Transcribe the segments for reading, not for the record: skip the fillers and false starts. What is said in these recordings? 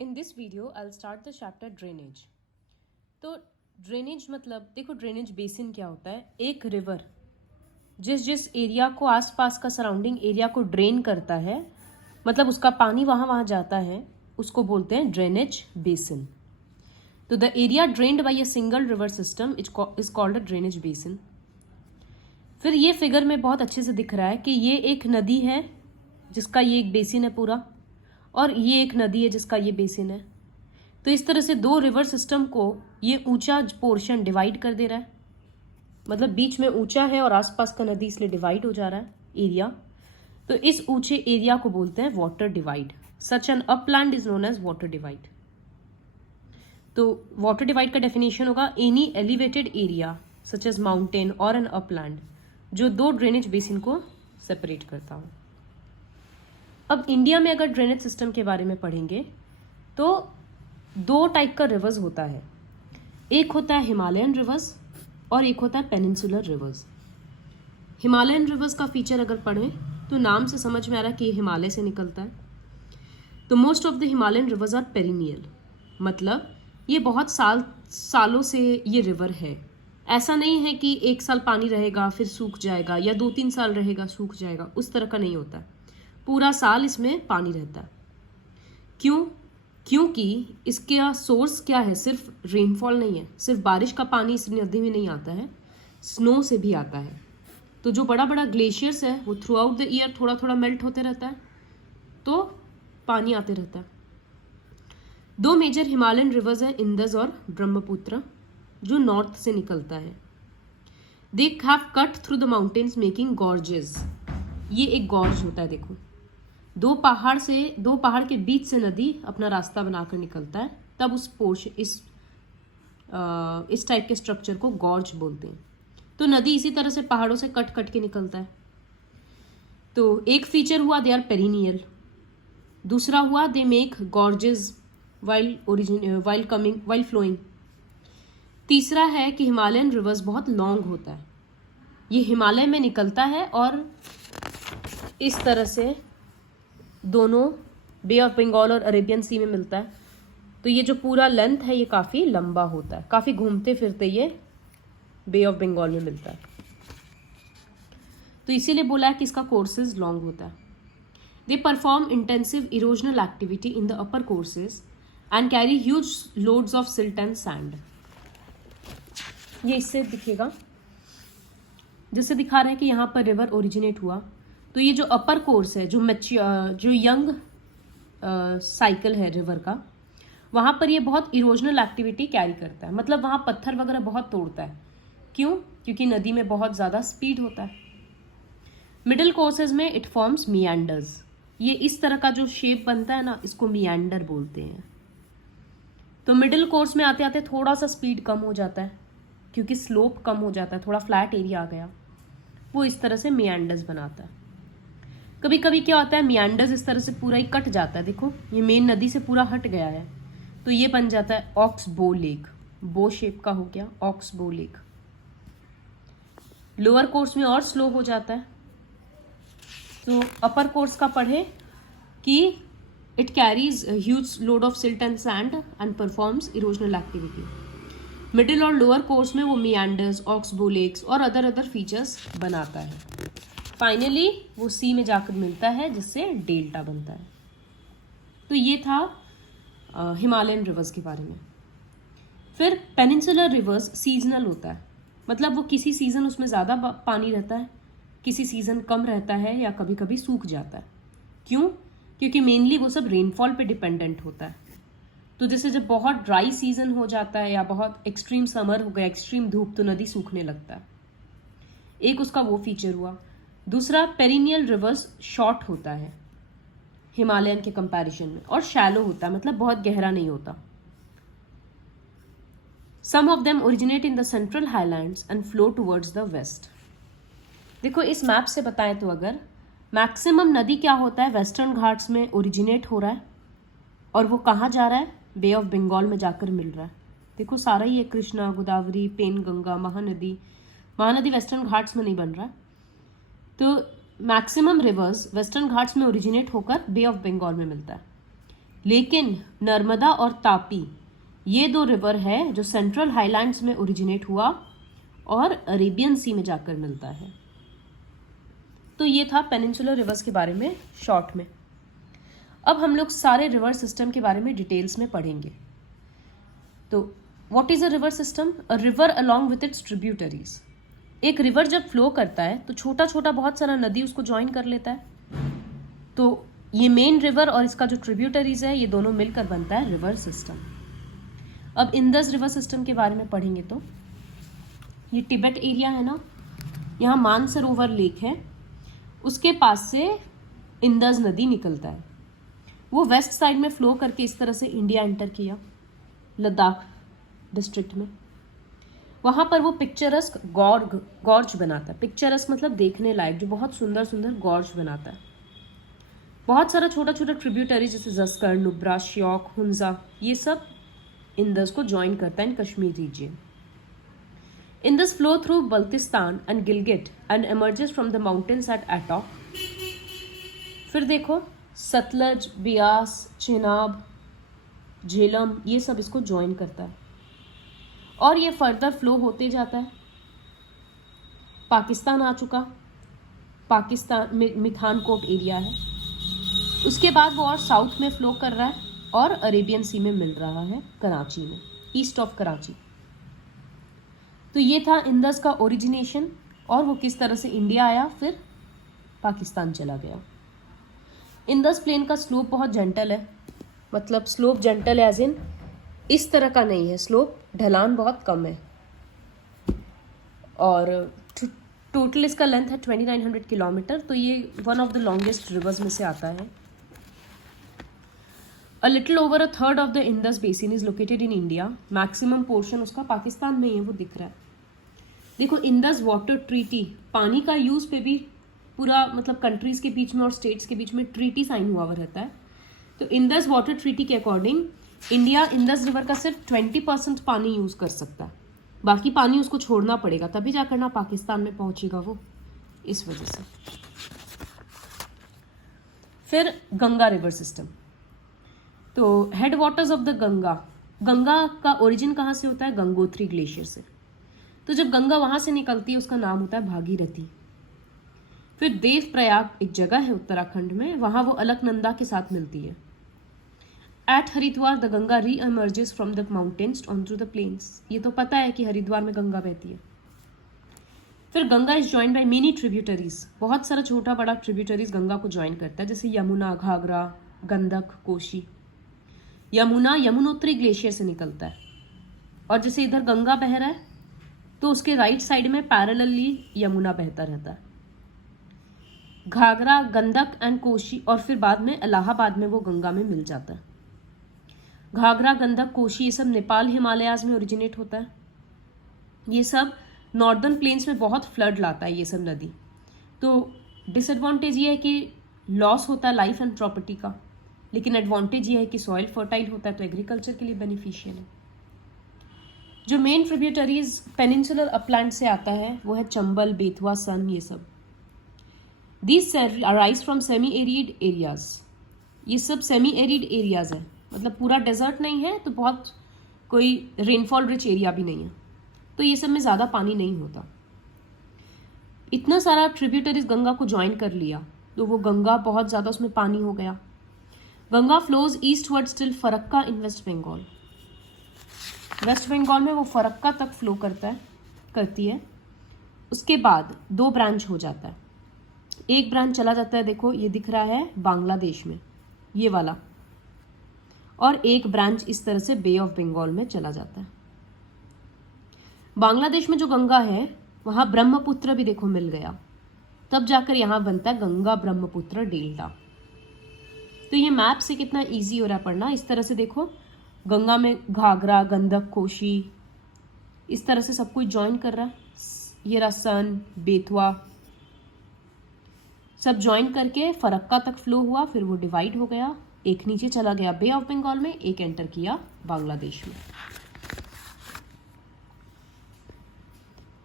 In this video, I'll start the chapter drainage. तो drainage मतलब देखो ड्रेनेज बेसिन क्या होता है। एक रिवर जिस जिस एरिया को आसपास का सराउंडिंग एरिया को ड्रेन करता है, मतलब उसका पानी वहाँ जाता है, उसको बोलते हैं ड्रेनेज बेसिन। तो the area drained by a single river system is called a drainage basin. फिर ये फिगर में बहुत अच्छे से दिख रहा है कि ये एक नदी है जिसका ये एक बेसिन है पूरा, और ये एक नदी है जिसका ये बेसिन है। तो इस तरह से दो रिवर सिस्टम को ये ऊंचा पोर्शन डिवाइड कर दे रहा है, मतलब बीच में ऊंचा है और आसपास का नदी, इसलिए डिवाइड हो जा रहा है एरिया। तो इस ऊंचे एरिया को बोलते हैं water divide. Such an upland is known as water divide. तो वाटर डिवाइड का डेफिनेशन होगा any elevated area such as mountain और एन अपलैंड जो दो ड्रेनेज बेसिन को सेपरेट करता हो। अब इंडिया में अगर ड्रेनेज सिस्टम के बारे में पढ़ेंगे तो दो टाइप का रिवर्स होता है। एक होता है हिमालयन रिवर्स और एक होता है पेनिनसुलर रिवर्स। हिमालयन रिवर्स का फीचर अगर पढ़ें तो नाम से समझ में आ रहा है कि हिमालय से निकलता है। तो most of the Himalayan rivers are perennial, मतलब ये बहुत सालों से ये रिवर है। ऐसा नहीं है कि एक साल पानी रहेगा फिर सूख जाएगा या 2-3 साल रहेगा सूख जाएगा, उस तरह का नहीं होता। पूरा साल इसमें पानी रहता है। क्योंकि इसका सोर्स क्या है, सिर्फ रेनफॉल नहीं है, सिर्फ बारिश का पानी इस नदी में नहीं आता है, स्नो से भी आता है। तो जो बड़ा बड़ा ग्लेशियर्स है वो थ्रू आउट द ईयर थोड़ा थोड़ा मेल्ट होते रहता है, तो पानी आते रहता है। दो मेजर हिमालयन रिवर्स हैं, इंदस और ब्रह्मपुत्र, जो नॉर्थ से निकलता है। They have cut through the mountains making gorges. ये एक गॉर्ज होता है, देखो दो पहाड़ के बीच से नदी अपना रास्ता बनाकर निकलता है, तब उस पोर्शन इस टाइप के स्ट्रक्चर को गॉर्ज बोलते हैं। तो नदी इसी तरह से पहाड़ों से कट के निकलता है। तो एक फीचर हुआ दे आर पेरिनियल, दूसरा हुआ they make gorges while flowing. तीसरा है कि हिमालयन रिवर्स बहुत लॉन्ग होता है। ये हिमालय में निकलता है और इस तरह से दोनों बे ऑफ बंगाल और अरेबियन सी में मिलता है। तो ये जो पूरा लेंथ है ये काफ़ी लंबा होता है, काफ़ी घूमते फिरते ये बे ऑफ बंगाल में मिलता है। तो इसीलिए बोला है कि इसका कोर्सेज लॉन्ग होता है। They perform intensive erosional activity in the upper courses and carry huge loads of silt and sand. ये इससे दिखेगा, जिससे दिखा रहे हैं कि यहाँ पर रिवर ओरिजिनेट हुआ। तो ये जो अपर कोर्स है, जो यंग साइकिल है रिवर का, वहाँ पर ये बहुत इरोजनल एक्टिविटी कैरी करता है, मतलब वहाँ पत्थर वगैरह बहुत तोड़ता है। क्योंकि नदी में बहुत ज़्यादा स्पीड होता है। मिडिल कोर्सेज में इट फॉर्म्स मियांडर्स। ये इस तरह का जो शेप बनता है ना, इसको मियांडर बोलते हैं। तो मिडिल कोर्स में आते आते थोड़ा सा स्पीड कम हो जाता है, क्योंकि स्लोप कम हो जाता है, थोड़ा फ्लैट एरिया आ गया, वो इस तरह से मियांडर्स बनाता है। कभी कभी क्या होता है, मियांडर्स इस तरह से पूरा ही कट जाता है, देखो ये मेन नदी से पूरा हट गया है, तो ये बन जाता है ऑक्स बो लेक। बो शेप का हो गया ऑक्स बो लेक। लोअर कोर्स में और स्लो हो जाता है। तो अपर कोर्स का पढ़े कि it carries huge load of silt and sand and performs erosional activity. Middle और लोअर कोर्स में वो मियांडर्स, ऑक्स बो लेक्स और अदर फीचर्स बनाता है। फाइनली वो सी में जाकर मिलता है, जिससे डेल्टा बनता है। तो ये था हिमालयन रिवर्स के बारे में। फिर पेनिनसुलर रिवर्स सीजनल होता है, मतलब वो किसी सीजन उसमें ज़्यादा पानी रहता है, किसी सीजन कम रहता है, या कभी कभी सूख जाता है। क्योंकि मेनली वो सब रेनफॉल पे डिपेंडेंट होता है। तो जैसे जब बहुत ड्राई सीजन हो जाता है या बहुत एक्सट्रीम समर हो गया, एक्सट्रीम धूप, तो नदी सूखने लगता है। एक उसका वो फीचर हुआ। दूसरा, पेरिनियल रिवर्स शॉर्ट होता है हिमालयन के कंपैरिजन में, और शैलो होता है, मतलब बहुत गहरा नहीं होता। Some of them originate in the central highlands and flow towards the west. देखो इस मैप से बताएं तो अगर मैक्सिमम नदी क्या होता है, वेस्टर्न घाट्स में ओरिजिनेट हो रहा है, और वो कहाँ जा रहा है, बे ऑफ बंगाल में जाकर मिल रहा है। देखो सारा ही है, कृष्णा, गोदावरी, पेन गंगा, महानदी वेस्टर्न घाट्स में नहीं बन रहा है। तो मैक्सिमम रिवर्स वेस्टर्न घाट्स में ओरिजिनेट होकर बे ऑफ बंगाल में मिलता है। लेकिन नर्मदा और तापी ये दो रिवर है जो सेंट्रल हाईलैंड्स में ओरिजिनेट हुआ और अरेबियन सी में जाकर मिलता है। तो ये था पेनिनसुलर रिवर्स के बारे में शॉर्ट में। अब हम लोग सारे रिवर सिस्टम के बारे में डिटेल्स में पढ़ेंगे। तो what is a river system? A river along with its tributaries. एक रिवर जब फ्लो करता है तो छोटा छोटा बहुत सारा नदी उसको ज्वाइन कर लेता है। तो ये मेन रिवर और इसका जो ट्रिब्यूटरीज है ये दोनों मिलकर बनता है रिवर सिस्टम। अब इंदस रिवर सिस्टम के बारे में पढ़ेंगे। तो ये तिब्बत एरिया है ना, यहाँ मानसरोवर लेक है, उसके पास से इंदस नदी निकलता है। वो वेस्ट साइड में फ्लो करके इस तरह से इंडिया एंटर किया, लद्दाख डिस्ट्रिक्ट में। वहाँ पर वो पिक्चरस्क गॉर्ज बनाता है। पिक्चरस्क मतलब देखने लायक, जो बहुत सुंदर सुंदर गॉर्ज बनाता है। बहुत सारा छोटा छोटा ट्रिब्यूटरी जैसे जस्कर, नुब्रा, श्योक, हुंजा, ये सब इंदस को ज्वाइन करता है in Kashmir region. Indus flow through Baltistan and Gilgit and emerges from the mountains at Attock. फिर देखो सतलज, बियास, चेनाब, झेलम, ये सब इसको ज्वाइन करता है और ये फर्दर फ्लो होते जाता है। पाकिस्तान आ चुका, पाकिस्तान में मिठानकोट एरिया है। उसके बाद वो और साउथ में फ्लो कर रहा है और अरेबियन सी में मिल रहा है कराची में, ईस्ट ऑफ कराची। तो ये था इंदस का ओरिजिनेशन और वो किस तरह से इंडिया आया, फिर पाकिस्तान चला गया। इंदस प्लेन का स्लोप बहुत जेंटल है, मतलब स्लोप जेंटल है एज इन इस तरह का नहीं है, स्लोप ढलान बहुत कम है। और टोटल इसका लेंथ है 2900 किलोमीटर। तो ये one of the longest reverse में से आता है। A little over a third of the Indus basin is located in India. Maximum portion उसका पाकिस्तान में ही है, वो दिख रहा है। देखो इंदस वाटर ट्रीटी, पानी का यूज पे भी पूरा मतलब कंट्रीज के बीच में और स्टेट्स के बीच में ट्रीटी साइन हुआ हुआ रहता है। तो इंदस वाटर ट्रीटी के अकॉर्डिंग इंडिया इंदस रिवर का सिर्फ 20% पानी यूज कर सकता है, बाकी पानी उसको छोड़ना पड़ेगा, तभी जाकर ना पाकिस्तान में पहुंचेगा वो, इस वजह से। फिर गंगा रिवर सिस्टम। तो head waters of the Ganga, Ganga का ओरिजिन कहाँ से होता है? गंगोत्री ग्लेशियर से। तो जब गंगा वहां से निकलती है उसका नाम होता है भागीरथी। फिर देव प्रयाग एक जगह है उत्तराखंड में, वहां वो अलकनंदा के साथ मिलती है। Eight Haridwar the Ganga re emerges from the mountains on through the plains. ये तो पता है कि हरिद्वार में गंगा बहती है। फिर Ganga is join by many tributaries, बहुत सारा छोटा बड़ा ट्रिब्यूटरीज गंगा को ज्वाइन करता है, जैसे यमुना, घाघरा, गंडक, कोशी। यमुना यमुनोत्री ग्लेशियर से निकलता है और जैसे इधर गंगा बह रहा है तो उसके राइट साइड में पैरेलली यमुना बहता रहता है। घाघरा, गंडक एंड कोशी, और फिर बाद में इलाहाबाद में वो गंगा में मिल जाता है। घाघरा, गंडक, कोशी ये सब नेपाल हिमालयाज में ओरिजिनेट होता है। ये सब नॉर्दर्न प्लेन्स में बहुत फ्लड लाता है ये सब नदी। तो डिसएडवांटेज ये है कि लॉस होता है लाइफ एंड प्रॉपर्टी का, लेकिन एडवांटेज ये है कि सॉइल फर्टाइल होता है, तो एग्रीकल्चर के लिए बेनिफिशियल है। जो मेन ट्रिब्यूटरीज पेनिनसुलर अपलैंड से आता है वो है चंबल, बेतवा, सन, ये सब। These arise from semi arid areas. ये सब सेमी एरिड एरियाज है, मतलब पूरा डेजर्ट नहीं है तो बहुत कोई रेनफॉल रिच एरिया भी नहीं है, तो ये सब में ज़्यादा पानी नहीं होता। इतना सारा ट्रिब्यूटरीज गंगा को ज्वाइन कर लिया तो वो गंगा बहुत ज़्यादा उसमें पानी हो गया। Ganga flows eastward till Farakka in West Bengal. West Bengal में वो फरक्का तक फ्लो करती है। उसके बाद दो ब्रांच हो जाता है। एक ब्रांच चला जाता है, देखो ये दिख रहा है बांग्लादेश में, ये वाला, और एक ब्रांच इस तरह से बे ऑफ बंगाल में चला जाता है। बांग्लादेश में जो गंगा है वहां ब्रह्मपुत्र भी देखो मिल गया, तब जाकर यहां बनता है गंगा ब्रह्मपुत्र डेल्टा। तो ये मैप से कितना इजी हो रहा है पढ़ना। इस तरह से देखो गंगा में घाघरा, गंडक, कोशी, इस तरह से सब कुछ ज्वाइन कर रहा है। ये रहा सन, बेतवा, सब ज्वाइन करके फरक्का तक फ्लो हुआ, फिर वो डिवाइड हो गया, एक नीचे चला गया बे ऑफ बंगाल में, एक एंटर किया बांग्लादेश में।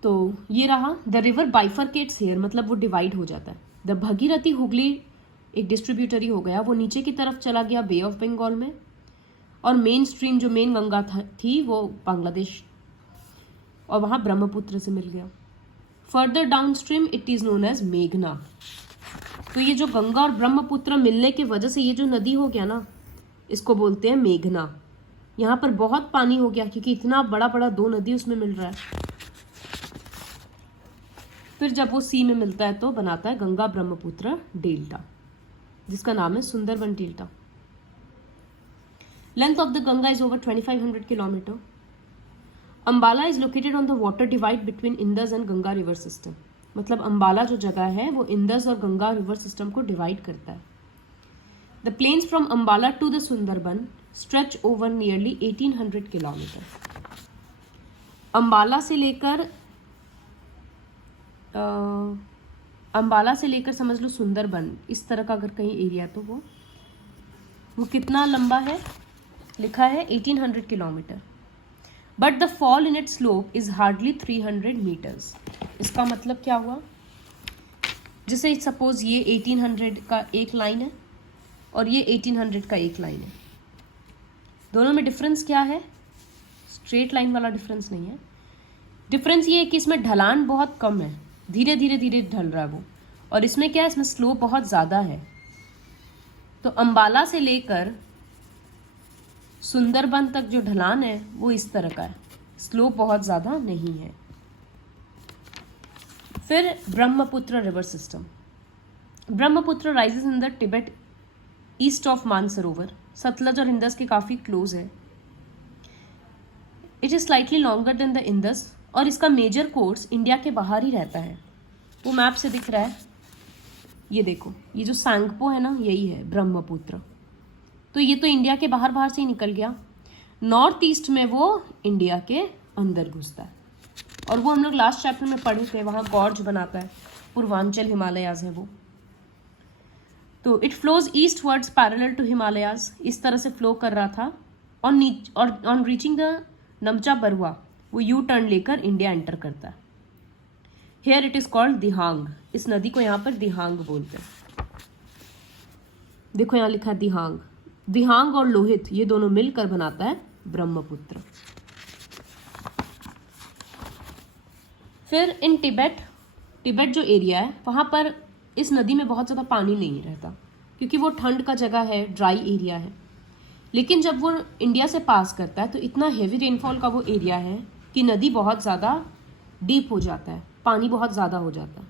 तो ये रहा द रिवर बाइफरकेट्स हियर, मतलब वो डिवाइड हो जाता है। द भगीरथी हुगली एक डिस्ट्रीब्यूटरी हो गया, वो नीचे की तरफ चला गया बे ऑफ बंगाल में, और मेन स्ट्रीम जो मेन गंगा थी वो बांग्लादेश और वहाँ ब्रह्मपुत्र से मिल गया। Further downstream it is known as मेघना। तो ये जो गंगा और ब्रह्मपुत्र मिलने की वजह से ये जो नदी हो गया ना, इसको बोलते हैं मेघना। यहाँ पर बहुत पानी हो गया क्योंकि इतना बड़ा बड़ा 2 नदी उसमें मिल रहा है। फिर जब वो सी में मिलता है तो बनाता है गंगा ब्रह्मपुत्र डेल्टा, जिसका नाम है Sundarban delta. Length of the Ganga is over 2500 kilometre. Ambala is located on the water divide between Indus and Ganga river system. मतलब अंबाला जो जगह है वो इंदस और गंगा रिवर सिस्टम को डिवाइड करता है। The plains from Ambala to the Sundarban stretch over nearly 1800 kilometre. Ambala से लेकर समझ लो सुंदरबन, इस तरह का अगर कहीं एरिया तो वो कितना लंबा है, लिखा है 1800 kilometre. But the fall in its slope is hardly 300 metres. इसका मतलब क्या हुआ, जैसे सपोज ये 1800 का एक लाइन है और ये 1800 का एक लाइन है, दोनों में डिफरेंस क्या है? स्ट्रेट लाइन वाला डिफरेंस नहीं है। डिफरेंस ये है कि इसमें ढलान बहुत कम है, धीरे धीरे धीरे ढल रहा है वो, और इसमें क्या है, इसमें स्लोप बहुत ज़्यादा है। तो अंबाला से लेकर सुंदरबन तक जो ढलान है वो इस तरह का है, स्लोप बहुत ज़्यादा नहीं है। फिर Brahmaputra river system. Brahmaputra rises in the Tibet east of Mansarovar. Sutlej और इंदस के काफ़ी क्लोज है। It is slightly longer than the Indus, और इसका मेजर कोर्स इंडिया के बाहर ही रहता है। वो मैप से दिख रहा है, ये देखो, ये जो सांगपो है ना, यही है ब्रह्मपुत्र। तो ये तो इंडिया के बाहर बाहर से ही निकल गया। नॉर्थ ईस्ट में वो इंडिया के अंदर घुसता है, और वो हम लोग लास्ट चैप्टर में पढ़े थे, वहाँ गॉर्ज बनाता है, पूर्वांचल हिमालयाज है वो। तो it flows eastwards parallel to Himalayas, इस तरह से फ्लो कर रहा था। On reaching the Namcha Barwa वो यू टर्न लेकर इंडिया एंटर करता है। Here it is called Dihang. इस नदी को यहाँ पर दिहांग बोलते हैं। देखो यहाँ लिखा है दिहांग। दिहांग और लोहित ये दोनों मिलकर बनाता है ब्रह्मपुत्र। फिर इन तिब्बत जो एरिया है वहाँ पर इस नदी में बहुत ज़्यादा पानी नहीं रहता, क्योंकि वो ठंड का जगह है, ड्राई एरिया है। लेकिन जब वो इंडिया से पास करता है तो इतना हेवी रेनफॉल का वो एरिया है कि नदी बहुत ज़्यादा डीप हो जाता है, पानी बहुत ज़्यादा हो जाता है।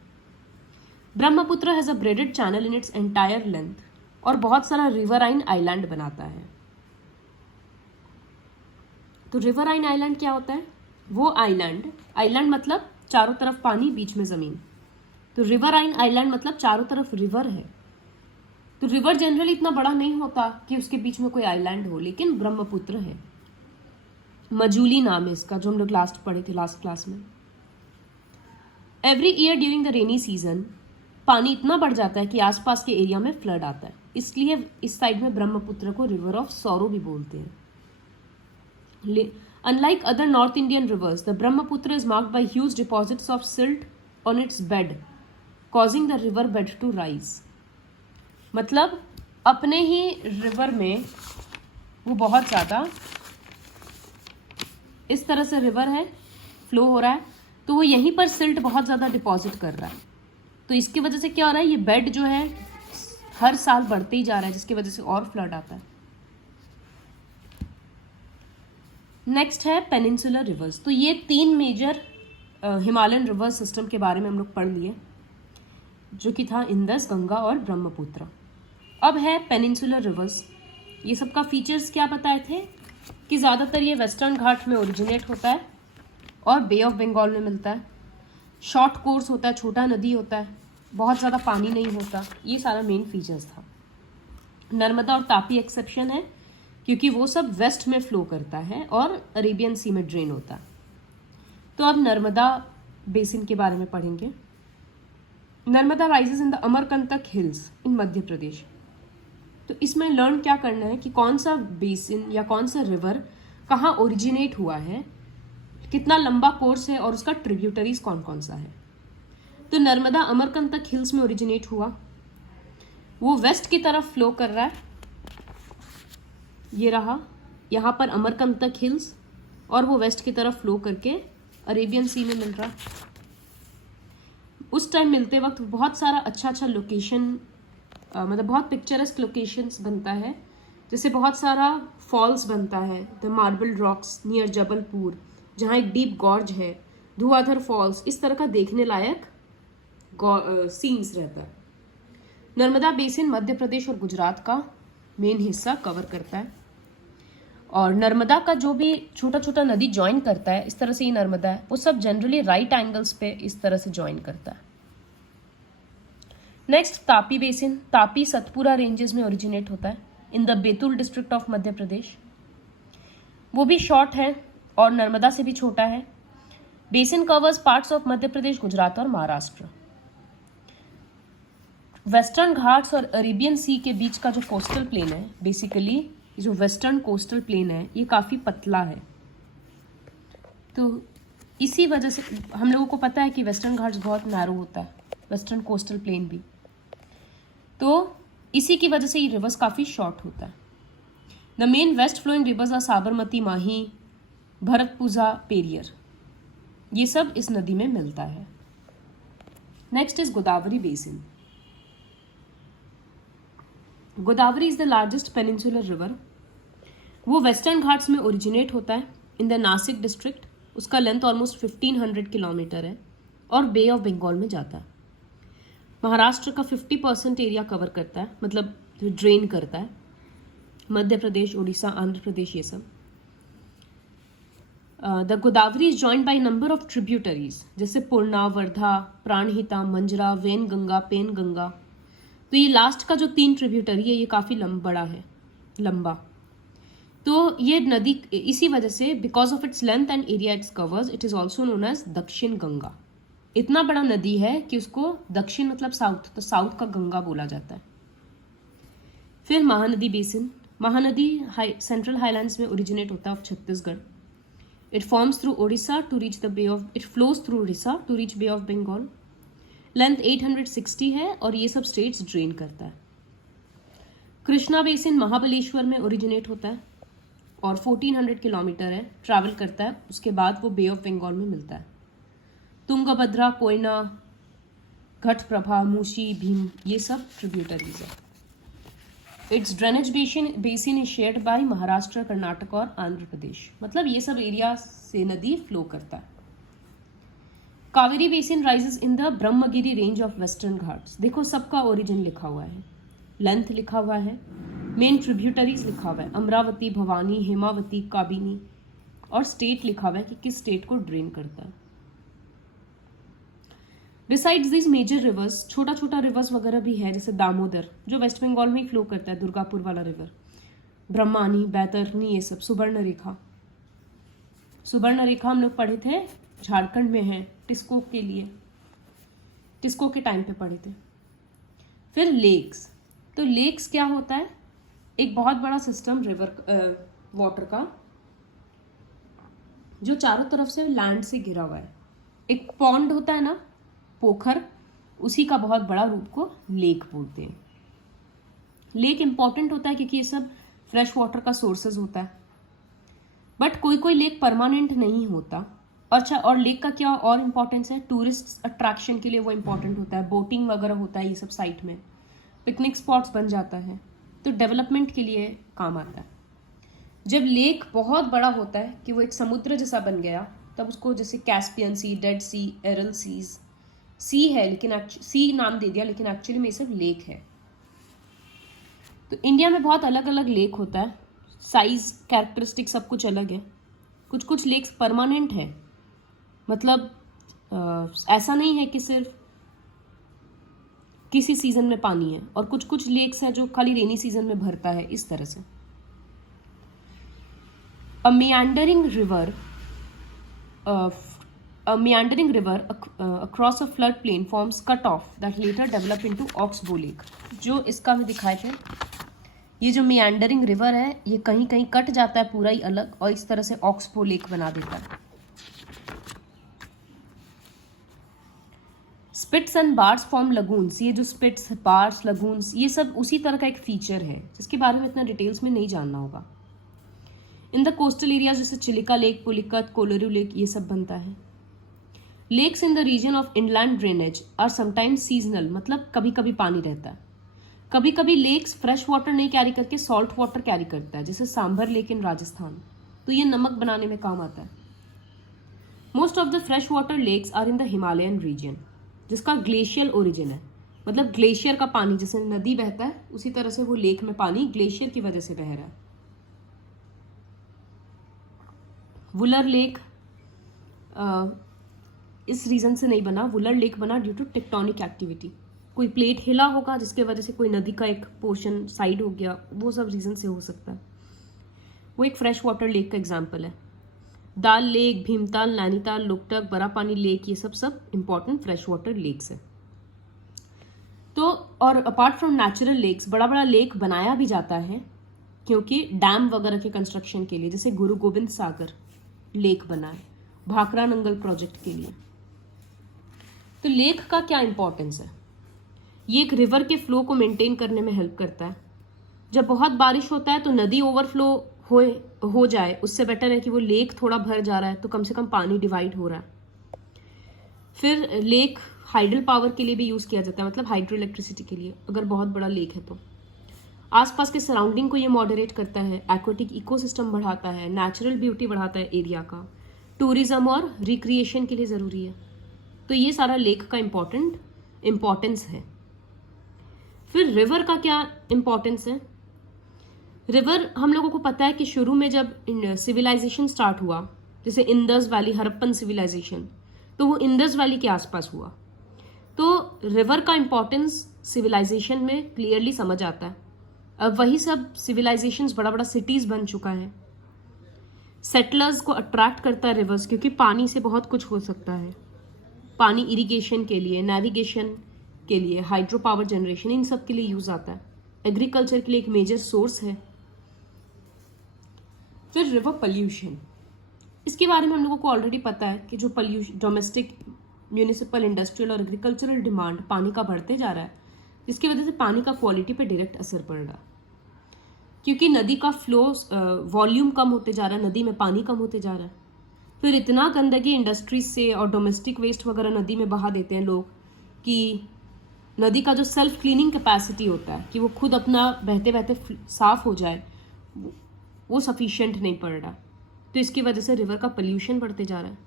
Brahmaputra has a braided channel in its entire length, और बहुत सारा रिवराइन आइलैंड बनाता है। तो रिवराइन आइलैंड क्या होता है? वो आइलैंड मतलब चारों तरफ पानी, बीच में ज़मीन। तो रिवराइन आइलैंड मतलब चारों तरफ रिवर है। तो रिवर जनरली इतना बड़ा नहीं होता कि उसके बीच में कोई आइलैंड हो, लेकिन ब्रह्मपुत्र है। मजूली नाम है इसका, जो हम लोग लास्ट पढ़े थे लास्ट क्लास में। Every year during the rainy season पानी इतना बढ़ जाता है कि आसपास के एरिया में फ्लड आता है। इसलिए इस साइड में ब्रह्मपुत्र को रिवर ऑफ सौरो भी बोलते हैं। Unlike other north Indian rivers, the Brahmaputra is marked by huge deposits of silt on its bed, causing the river bed to rise. मतलब अपने ही रिवर में वो बहुत ज़्यादा इस तरह से रिवर है, फ्लो हो रहा है, तो वो यहीं पर सिल्ट बहुत ज़्यादा डिपॉजिट कर रहा है। तो इसकी वजह से क्या हो रहा है, ये बेड जो है हर साल बढ़ते ही जा रहा है, जिसकी वजह से और फ्लड आता है। नेक्स्ट है पेनिनसुलर रिवर्स। तो ये 3 मेजर हिमालयन रिवर सिस्टम के बारे में हम लोग पढ़ लिए, जो कि था इंदस, गंगा और ब्रह्मपुत्र। अब है पेनिनसुलर रिवर्स। ये सबका फीचर्स क्या बताए थे कि ज़्यादातर ये वेस्टर्न घाट में ओरिजिनेट होता है और बे ऑफ बंगाल में मिलता है। शॉर्ट कोर्स होता है, छोटा नदी होता है, बहुत ज़्यादा पानी नहीं होता। ये सारा मेन फीचर्स था। नर्मदा और तापी एक्सेप्शन है, क्योंकि वो सब वेस्ट में फ्लो करता है और अरेबियन सी में ड्रेन होता है। तो अब नर्मदा बेसिन के बारे में पढ़ेंगे। Narmada rises in the Amarkantak hills in Madhya Pradesh. तो इसमें लर्न क्या करना है कि कौन सा बेसिन या कौन सा रिवर कहाँ ओरिजिनेट हुआ है, कितना लंबा कोर्स है और उसका ट्रिब्यूटरीज कौन कौन सा है। तो नर्मदा अमरकंटक हिल्स में ओरिजिनेट हुआ। वो वेस्ट की तरफ फ्लो कर रहा है, ये रहा, यहाँ पर अमरकंटक हिल्स, और वो वेस्ट की तरफ फ्लो करके अरेबियन सी में मिल रहा। उस टाइम मिलते वक्त बहुत सारा अच्छा लोकेशन, मतलब बहुत पिक्चरस्क लोकेशंस बनता है, जैसे बहुत सारा फॉल्स बनता है, the marble rocks near Jabalpur, जहाँ एक डीप गॉर्ज है, धुआंधर फॉल्स, इस तरह का देखने लायक सीन्स रहता है। नर्मदा बेसिन मध्य प्रदेश और गुजरात का मेन हिस्सा कवर करता है, और नर्मदा का जो भी छोटा छोटा नदी ज्वाइन करता है, इस तरह से ये नर्मदा है, वो सब जनरली राइट एंगल्स पे इस तरह से ज्वाइन करता है। Next Tapi basin, Tapi Satpura ranges में ओरिजिनेट होता है in the Betul district of Madhya Pradesh. वो भी शॉर्ट है और नर्मदा से भी छोटा है। Basin covers parts of Madhya प्रदेश, गुजरात और महाराष्ट्र। वेस्टर्न घाट्स और अरेबियन सी के बीच का जो कोस्टल प्लेन है, बेसिकली जो वेस्टर्न कोस्टल प्लेन है, ये काफ़ी पतला है। तो इसी वजह से हम लोगों को पता है कि वेस्टर्न घाट्स बहुत नैरो होता है, वेस्टर्न कोस्टल प्लेन भी, तो इसी की वजह से ये रिवर्स काफ़ी शॉर्ट होता है। The main west flowing rivers are Sabarmati, Mahi, Bharathapuzha, Periyar, ये सब इस नदी में मिलता है। Next is Godavari basin. Godavari is the largest peninsular river. वो वेस्टर्न घाट्स में ओरिजिनेट होता है इन द नासिक डिस्ट्रिक्ट। उसका लेंथ ऑलमोस्ट 1500 किलोमीटर है और बे ऑफ बंगाल में जाता है। महाराष्ट्र का 50% एरिया कवर करता है, मतलब ड्रेन करता है, मध्य प्रदेश, उड़ीसा, आंध्र प्रदेश, ये सब। The Godavari is joined by number of tributaries, जैसे पूर्णा, वर्धा, प्राणहिता, मंजरा, वेन गंगा, पेन गंगा। तो ये लास्ट का जो 3 ट्रिब्यूटरी है, ये काफ़ी बड़ा है, लंबा। तो ये नदी इसी वजह से, because of its length and area its covers, it is also known as Dakshin Ganga. इतना बड़ा नदी है कि उसको दक्षिण मतलब साउथ, तो साउथ का गंगा बोला जाता है। फिर Mahanadi basin. Mahanadi central highlands में ओरिजिनेट होता है of Chhattisgarh. It forms through Odisha to reach the bay of, it flows through Odisha to reach bay of Bengal. Length 860 है और ये सब स्टेट्स ड्रेन करता है। कृष्णा बेसिन महाबलेश्वर में ओरिजिनेट होता है और 1400 किलोमीटर है, ट्रैवल करता है, उसके बाद वो बे ऑफ बंगाल में मिलता है। तुंगभद्रा, कोयना, घटप्रभा, मूसी, भीम, ये सब ट्रिब्यूटरीज है। It's drainage basin is shared by Maharashtra, Karnataka और आंध्र प्रदेश, मतलब ये सब एरिया से नदी फ्लो करता है। Kaveri basin rises in the Brahmagiri range of western Ghats. देखो सबका ओरिजिन लिखा हुआ है, लेंथ लिखा हुआ है, मेन ट्रिब्यूटरीज लिखा हुआ है, अमरावती, भवानी, हेमावती, काबिनी, और स्टेट लिखा हुआ है कि किस स्टेट को ड्रेन करता है। बिसाइड्स दिस मेजर रिवर्स, छोटा छोटा रिवर्स वगैरह भी है, जैसे दामोदर जो वेस्ट बंगाल में ही फ्लो करता है, दुर्गापुर वाला रिवर, ब्रह्मानी, बैतरनी, ये सब। सुवर्ण रेखा, सुवर्ण रेखा हम लोग पढ़े थे, झारखंड में है, टिस्को के लिए, टिस्को के टाइम पे पढ़े थे। फिर लेक्स। तो लेक्स क्या होता है? एक बहुत बड़ा सिस्टम रिवर वाटर का जो चारों तरफ से लैंड से घिरा हुआ है। एक पॉन्ड होता है ना, पोखर, उसी का बहुत बड़ा रूप को लेक बोलते हैं। लेक इंपॉर्टेंट होता है क्योंकि ये सब फ्रेश वाटर का सोर्सेज होता है, बट कोई कोई लेक परमानेंट नहीं होता। अच्छा, और लेक का क्या और इम्पोर्टेंस है? टूरिस्ट अट्रैक्शन के लिए वो इम्पोर्टेंट होता है, बोटिंग वगैरह होता है, ये सब साइट में पिकनिक स्पॉट्स बन जाता है, तो डेवलपमेंट के लिए काम आता है। जब लेक बहुत बड़ा होता है कि वो एक समुद्र जैसा बन गया, तब उसको जैसे कैस्पियन सी, डेड सी, एरल सीज, सी है लेकिन सी नाम दे दिया, लेकिन एक्चुअली में ये सब लेक है। तो इंडिया में बहुत अलग अलग लेक होता है, साइज, कैरेक्टरिस्टिक सब कुछ अलग है। कुछ कुछ लेक्स परमानेंट है, मतलब ऐसा नहीं है कि सिर्फ किसी सीजन में पानी है, और कुछ कुछ लेक्स है जो खाली रेनी सीजन में भरता है, इस तरह से। A meandering river across a floodplain forms cutoff that later develop into oxbow lake. जो इसका में दिखाए थे, ये जो meandering river है, ये कहीं कहीं कट जाता है पूरा ही अलग, और इस तरह से oxbow lake बना देता है। Spits and bars form lagoons, ये जो स्पिट्स, बार्स, लगून्स, ये सब उसी तरह का एक फीचर है जिसके बारे में इतना डिटेल्स में नहीं जानना होगा। इन द कोस्टल एरियाज जैसे चिलिका लेक, पुलिकत, कोलोरू लेक, ये सब बनता है। Lakes in the region of inland drainage are sometimes seasonal, मतलब कभी कभी पानी रहता है। कभी कभी लेक्स फ्रेश वाटर नहीं कैरी करके सॉल्ट वाटर कैरी करता है, जैसे सांभर लेक इन राजस्थान, तो ये नमक बनाने में काम आता है। Most of the fresh water lakes are in the Himalayan region, जिसका ग्लेशियल ओरिजिन है, मतलब ग्लेशियर का पानी, जैसे नदी बहता है उसी तरह से वो लेक में पानी ग्लेशियर की वजह से बह रहा है। वुलर लेक इस रीजन से नहीं बना, वुलर लेक बना ड्यू टू टेक्टोनिक एक्टिविटी, कोई प्लेट हिला होगा जिसके वजह से कोई नदी का एक पोर्शन साइड हो गया, वो सब रीजन से हो सकता है। वो एक फ्रेश वाटर लेक का एग्जाम्पल है। दाल लेक, भीमताल, नैनीताल, लोकटक, बरापानी लेक, ये सब इंपॉर्टेंट फ्रेश वाटर लेक्स है। तो और अपार्ट फ्रॉम नेचुरल लेक्स, बड़ा बड़ा लेक बनाया भी जाता है क्योंकि डैम वगैरह के कंस्ट्रक्शन के लिए, जैसे गुरु गोविंद सागर लेक बना है भाखड़ा नंगल प्रोजेक्ट के लिए। तो लेक का क्या इंपॉर्टेंस है? ये एक रिवर के फ्लो को मेंटेन करने में हेल्प करता है। जब बहुत बारिश होता है तो नदी ओवरफ्लो हो जाए, उससे बेटर है कि वो लेक थोड़ा भर जा रहा है तो कम से कम पानी डिवाइड हो रहा है। फिर लेक हाइडल पावर के लिए भी यूज़ किया जाता है, मतलब हाइड्रो इलेक्ट्रिसिटी के लिए, अगर बहुत बड़ा लेक है तो। आसपास के सराउंडिंग को ये मॉडरेट करता है, एक्वेटिक इकोसिस्टम बढ़ाता है, नेचुरल ब्यूटी बढ़ाता है एरिया का, टूरिज्म और रिक्रिएशन के लिए ज़रूरी है। तो ये सारा लेक का इम्पोर्टेंस है। फिर रिवर का क्या इम्पोर्टेंस है? रिवर हम लोगों को पता है कि शुरू में जब सिविलाइजेशन स्टार्ट हुआ, जैसे इंडस वैली, हड़प्पन सिविलाइजेशन, तो वो इंडस वैली के आसपास हुआ। तो रिवर का इम्पोर्टेंस सिविलाइजेशन में क्लियरली समझ आता है। अब वही सब सिविलाइजेशंस, बड़ा बड़ा सिटीज़ बन चुका है। सेटलर्स को अट्रैक्ट करता है रिवर्स, क्योंकि पानी से बहुत कुछ हो सकता है। पानी इरिगेशन के लिए, नेविगेशन के लिए, हाइड्रो पावर जनरेशन, इन सब के लिए यूज़ आता है। एग्रीकल्चर के लिए एक मेजर सोर्स है। फिर रिवर पॉल्यूशन, इसके बारे में हम लोगों को ऑलरेडी पता है कि जो पॉल्यूशन, डोमेस्टिक, म्यूनिसिपल, इंडस्ट्रियल और एग्रीकल्चरल डिमांड पानी का बढ़ते जा रहा है, जिसकी वजह से पानी का क्वालिटी पे डायरेक्ट असर पड़ रहा है। क्योंकि नदी का फ्लो वॉल्यूम कम होते जा रहा है, नदी में पानी कम होते जा रहा है। फिर इतना गंदगी इंडस्ट्रीज से और डोमेस्टिक वेस्ट वगैरह नदी में बहा देते हैं लोग कि नदी का जो सेल्फ क्लीनिंग कैपेसिटी होता है कि वो खुद अपना बहते बहते साफ हो जाए, वो सफिशिएंट नहीं पड़ रहा। तो इसकी वजह से रिवर का पोल्यूशन बढ़ते जा रहा है।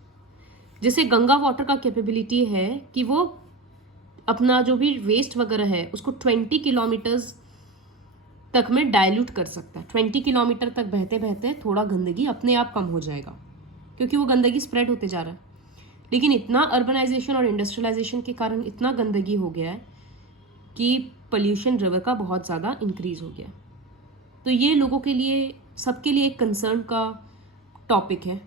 जैसे गंगा वाटर का कैपेबिलिटी है कि वो अपना जो भी वेस्ट वगैरह है उसको 20 किलोमीटर्स तक में डाइल्यूट कर सकता है। 20 किलोमीटर तक बहते बहते थोड़ा गंदगी अपने आप कम हो जाएगा, क्योंकि वो गंदगी स्प्रेड होते जा रहा है। लेकिन इतना अर्बनाइजेशन और इंडस्ट्रियलाइजेशन के कारण इतना गंदगी हो गया है कि पोल्यूशन रिवर का बहुत ज़्यादा इंक्रीज हो गया। तो ये लोगों के लिए, सबके लिए एक कंसर्न का टॉपिक है,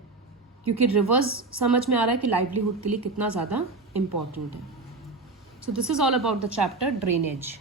क्योंकि रिवर्स समझ में आ रहा है कि लाइवलीहुड के लिए कितना ज़्यादा इम्पॉर्टेंट है। So this is all about the chapter drainage.